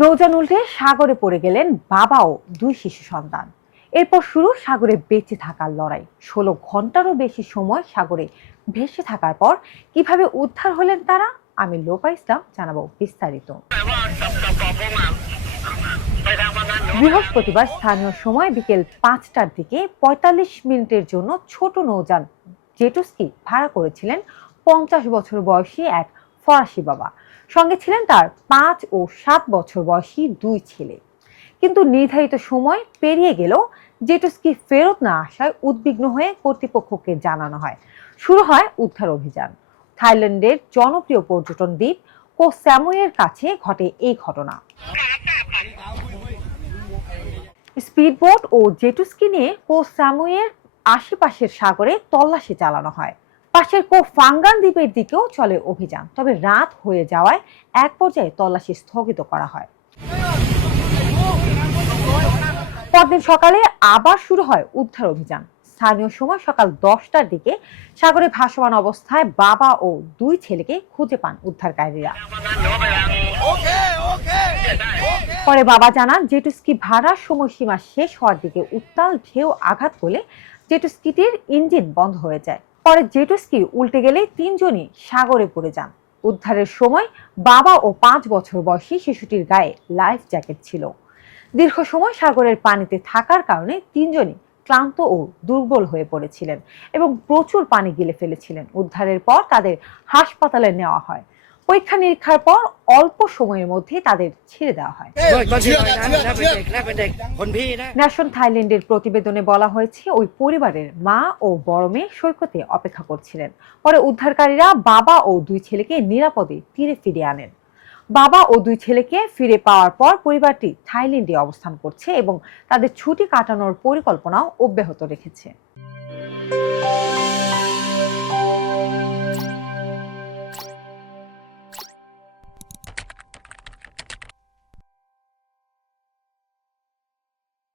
নৌযান উল্টে সাগরে পড়ে গেলেন বাবা ও দুই শিশু সন্তান। এরপর শুরু সাগরে বেঁচে থাকার লড়াই। 16 ঘন্টারও বেশি সময় সাগরে ভেসে থাকার পর কিভাবে উদ্ধার হলেন তারা, আমি লোপা ইসলাম জানাবো বিস্তারিত। বৃহস্পতিবার স্থানীয় সময় বিকেল 5টার দিকে 45 মিনিটের জন্য ছোট নৌযান জেটস্কি ভাড়া করেছিলেন 50 বছর বয়সী এক ফরাসি বাবা। সঙ্গে ছিলেন তার 5 ও 7 বছর বয়সী দুই ছেলে। কিন্তু নির্ধারিত সময় পেরিয়ে গেলেও জেটস্কি ফেরত না আসায় উদ্বিগ্ন হয়ে কর্তৃপক্ষকে জানানো হয়। শুরু হয় উদ্ধার অভিযান। থাইল্যান্ডের জনপ্রিয় পর্যটন দ্বীপ কো স্যামুয়ের কাছে ঘটে এই ঘটনা। স্পিডবোট ও জেটস্কি নিয়ে কো স্যামুয়ের আশেপাশের সাগরে তল্লাশি চালানো হয়। পাশের কো ফাঙ্গান দ্বীপের দিকেও চলে অভিযান, তবে রাত হয়ে যাওয়ায় এক পর্যায়ে তল্লাশি স্থগিত করা হয়। পরদিন সকালে আবার শুরু হয় উদ্ধার অভিযান। স্থানীয় সময় সকাল 10টার দিকে সাগরে ভাসমান অবস্থায় বাবা ও দুই ছেলেকে খুঁজে পান উদ্ধারকারীরা। পরে বাবা জানান, জেটস্কি ভাড়ার সময়সীমা শেষ হওয়ার দিকে উত্তাল ঢেউ আঘাত করলে জেটস্কিটির ইঞ্জিন বন্ধ হয়ে যায়। পরে জেটস্কি উল্টে গেলে তিনজনই সাগরে পড়ে যান। উদ্ধারের সময় বাবা ও 5 বছর বয়সী শিশুটির গায়ে লাইফ জ্যাকেট ছিল। দীর্ঘ সময় সাগরের পানিতে থাকার কারণে তিনজনই ক্লান্ত ও দুর্বল হয়ে পড়েছিলেন এবং প্রচুর পানি গিলে ফেলেছিলেন। উদ্ধারের পর তাদের হাসপাতালে নেওয়া হয়। পরীক্ষা নিরীক্ষার পর অল্প সময়ের মধ্যে তাদের ছেড়ে দেওয়া হয়। ন্যাশন থাইল্যান্ডের প্রতিবেদনে বলা হয়েছে, ওই পরিবারের মা ও বড় মেয়ে সৈকতে অপেক্ষা করছিলেন। পরে উদ্ধারকারীরা বাবা ও দুই ছেলেকে নিরাপদে তীরে ফিরিয়ে আনেন। বাবা ও দুই ছেলেকে ফিরে পাওয়ার পর পরিবারটি থাইল্যান্ডে অবস্থান করছে এবং তাদের ছুটি কাটানোর পরিকল্পনাও অব্যাহত রেখেছে।